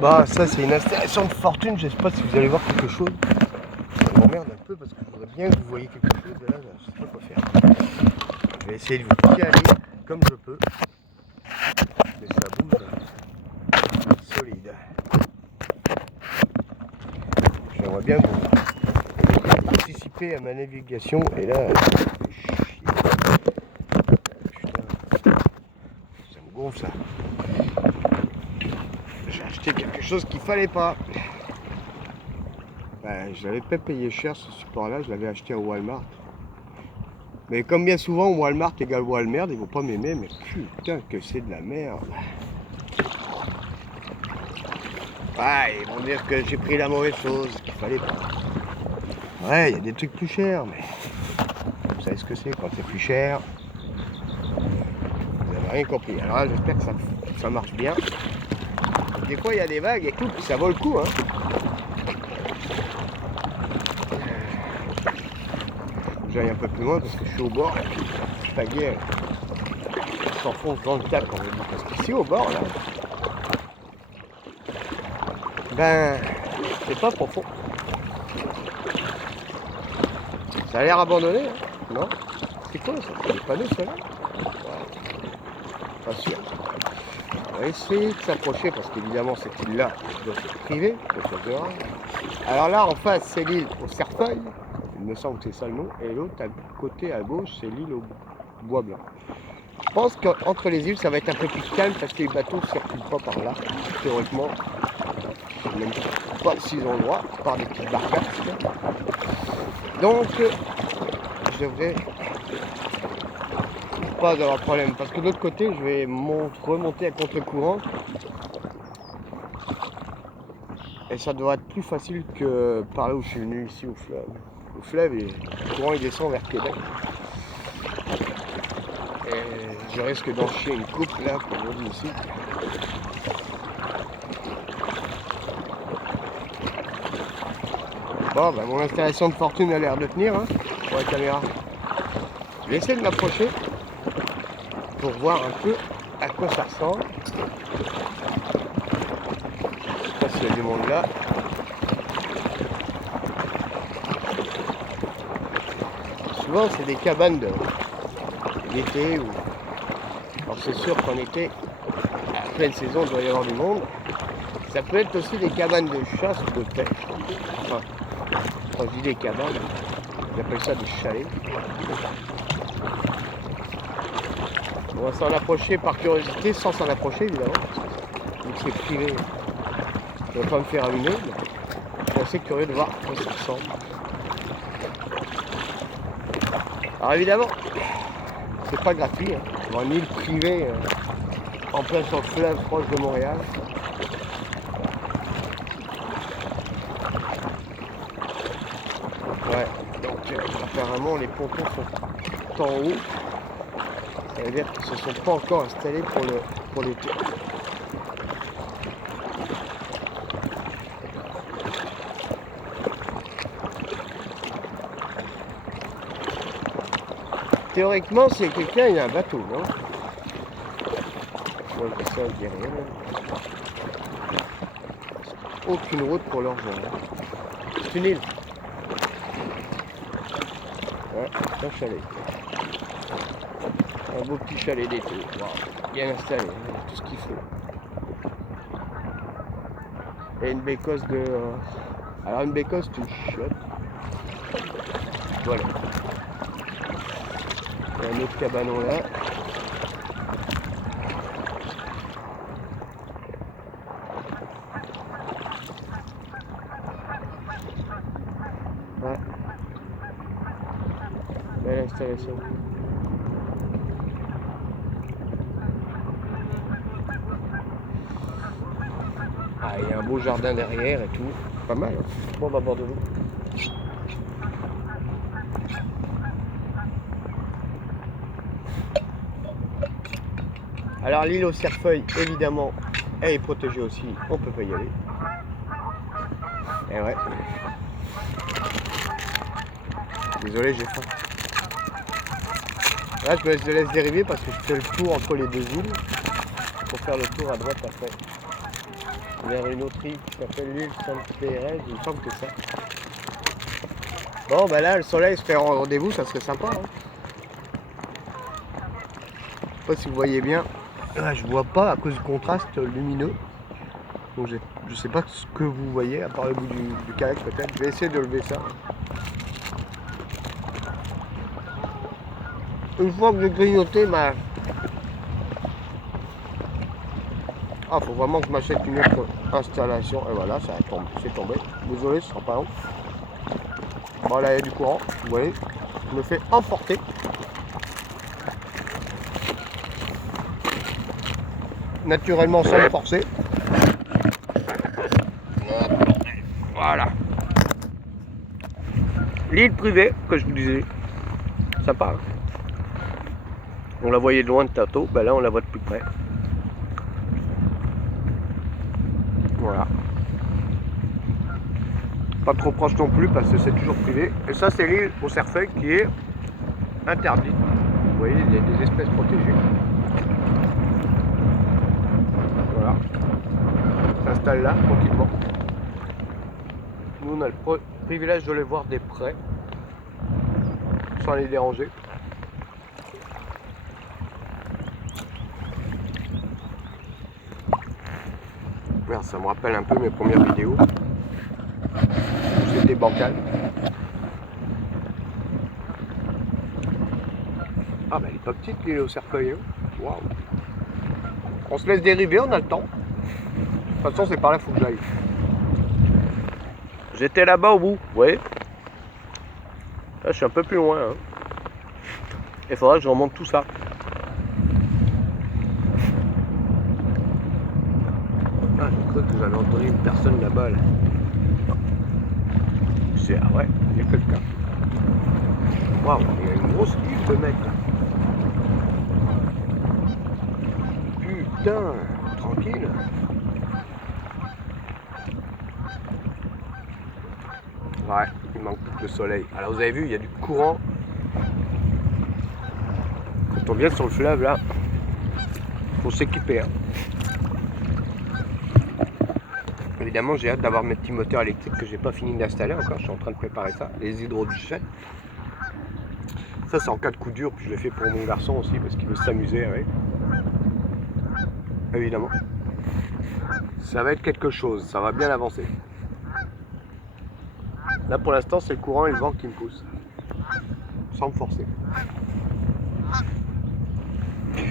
Bah ça c'est une installation de fortune, je sais pas si vous allez voir quelque chose. Ça m'emmerde un peu parce que je voudrais bien que vous voyez quelque chose et là je sais pas quoi faire. Je vais essayer de vous caler comme je peux. Mais ça bouge solide. J'aimerais bien que vous participez à ma navigation et là putain, ça me gonfle ça. J'ai acheté quelque chose qu'il fallait pas. Ben, je l'avais pas payé cher ce support là, je l'avais acheté à Walmart. Mais comme bien souvent Walmart égale Walmart, ils vont pas m'aimer, mais putain que c'est de la merde. Ah, ils vont dire que j'ai pris la mauvaise chose, qu'il fallait pas. Ouais, il y a des trucs plus chers, mais vous savez ce que c'est quand c'est plus cher. Vous n'avez rien compris. Alors là, j'espère que ça marche bien. Des fois, il y a des vagues, écoute, ça vaut le coup, hein. J'aille un peu plus loin parce que je suis au bord et puis la guerre s'enfonce dans le tas quand même. Parce qu'ici au bord là, ben c'est pas profond. Ça a l'air abandonné, hein, non? C'est quoi ça? C'est des panneaux solaires? Pas sûr. On va essayer de s'approcher parce qu'évidemment cette île-là doit être privée, Alors là en face c'est l'île au cerfeuil, il me semble que c'est ça le nom, et l'autre à côté à gauche c'est l'île au bois blanc. Je pense qu'entre les îles ça va être un peu plus calme parce que les bateaux ne circulent pas par là. Théoriquement, je ne sais même pas s'ils ont le droit, par des petites barcasses. Donc je devrais pas avoir de problème parce que de l'autre côté je vais remonter à contre-courant. Et ça doit être plus facile que par là où je suis venu ici au fleuve. Le fleuve, le courant il descend vers Québec. Et je risque d'en chier une coupe là pour venir ici. Bon, ben, mon installation de fortune a l'air de tenir hein, pour la caméra. Je vais essayer de m'approcher pour voir un peu à quoi ça ressemble. Je sais pas s'il y a du monde là. Souvent c'est des cabanes d'été ou... Alors c'est sûr qu'en été, à pleine saison, il doit y avoir du monde. Ça peut être aussi des cabanes de chasse ou de pêche. Enfin, quand je dis des cabanes, j'appelle ça des chalets. On va s'en approcher par curiosité, sans s'en approcher évidemment. Donc c'est privé. Je ne vais pas me faire allumer, mais je suis assez curieux de voir comment ça ressemble. Alors évidemment, c'est pas gratuit, hein. Dans une île privée en plein sur le fleuve proche de Montréal. Ouais, donc apparemment les pontons sont en haut. Ça veut dire qu'ils ne se sont pas encore installés pour l'été. Théoriquement, si quelqu'un il y a un bateau, non? Ouais, ça, je dis rien. Aucune route pour leur rejoindre. C'est une île. Ouais, un chalet. Un beau petit chalet d'été. Wow. Bien installé, tout ce qu'il faut. Et une bécosse de... Alors une bécosse, tu chiottes. Voilà. Il y a un autre cabanon là. Ouais. Belle installation. Ah, il y a un beau jardin derrière et tout. Pas mal. Hein. Bon, on va boire de l'eau. Alors l'île au cerfeuil, évidemment, elle est protégée aussi. On peut pas y aller. Et ouais. Désolé, j'ai faim. Là, je me laisse dériver parce que je fais le tour entre les deux îles pour faire le tour à droite après. vers une autre île qui s'appelle l'île Sainte-Thérèse, il me semble que c'est ça. Bon, bah là, le soleil se fait rendez-vous, ça serait sympa. Hein. Je sais pas si vous voyez bien. Là, je vois pas à cause du contraste lumineux. Donc je sais pas ce que vous voyez, à part le bout du kayak peut-être. Je vais essayer de lever ça. Une fois que j'ai grignoté ma... Ah, faut vraiment que je m'achète une autre installation. Et voilà, ça tombe, c'est tombé. Désolé, ce sera pas long. Bon, là, il y a du courant. Vous voyez, je me fais emporter. Naturellement, sans me forcer. Voilà. L'île privée, que je vous disais. Sympa. Hein, on la voyait de loin de tantôt. Ben là, on la voit de plus près. Voilà. Pas trop proche non plus parce que c'est toujours privé. Et ça, c'est l'île au cerfeuil qui est interdite. Vous voyez, il y a des espèces protégées. Voilà. On s'installe là, tranquillement. Nous, on a le privilège de les voir des près, sans les déranger. Merde, ça me rappelle un peu mes premières vidéos. C'était bancal. Ah bah elle est pas petite l'île au cerfeuil. Hein. Waouh. On se laisse dériver, on a le temps. De toute façon c'est par là qu'il faut que j'aille. J'étais là-bas au bout, vous voyez. Là je suis un peu plus loin. Hein. Il faudra que je remonte tout ça. Ah, j'ai cru que j'avais entendu une personne là-bas. Là. C'est ah ouais, il y a quelqu'un. Waouh, il y a une grosse île de mecs là. Putain, tranquille. Ouais, il manque plus que le soleil. Alors vous avez vu, il y a du courant. Quand on vient sur le fleuve là, faut s'équiper. Hein. Évidemment, j'ai hâte d'avoir mes petits moteurs électriques que j'ai pas fini d'installer encore. Je suis en train de préparer ça, les hydro-duchets. Ça, c'est en cas de coup dur. Puis je l'ai fait pour mon garçon aussi parce qu'il veut s'amuser avec. Évidemment, ça va être quelque chose. Ça va bien avancer. Là, pour l'instant, c'est le courant et le vent qui me poussent, sans me forcer.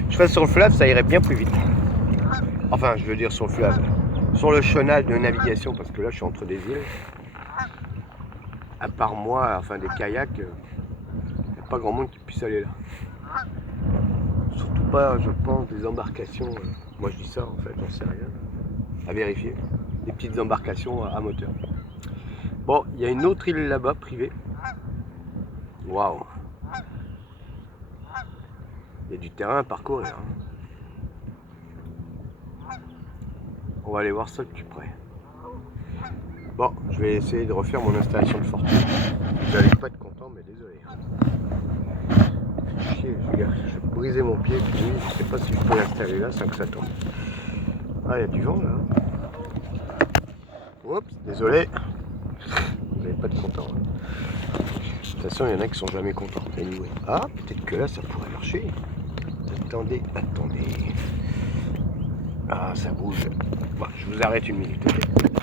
Je serais sur le fleuve, ça irait bien plus vite. Enfin, je veux dire sur le fleuve. Sur le chenal de navigation, parce que là, je suis entre des îles. À part moi, enfin des kayaks, il n'y a pas grand monde qui puisse aller là. Surtout pas, je pense, des embarcations. Moi, je dis ça, en fait, j'en sais rien. À vérifier. Des petites embarcations à moteur. Bon, il y a une autre île là-bas, privée. Waouh! Il y a du terrain à parcourir. Hein. On va aller voir ça de plus près. Bon, je vais essayer de refaire mon installation de fortune. Vous n'allez pas être content, mais désolé. Chier, je vais briser mon pied, puis je ne sais pas si je peux l'installer là sans que ça tombe. Ah, il y a du vent là. Oups, désolé. Vous n'allez pas être content. Hein. De toute façon, il y en a qui sont jamais contents. Anyway. Ah, peut-être que là, ça pourrait marcher. Attendez, attendez. Ah, ça bouge. Bon, je vous arrête une minute.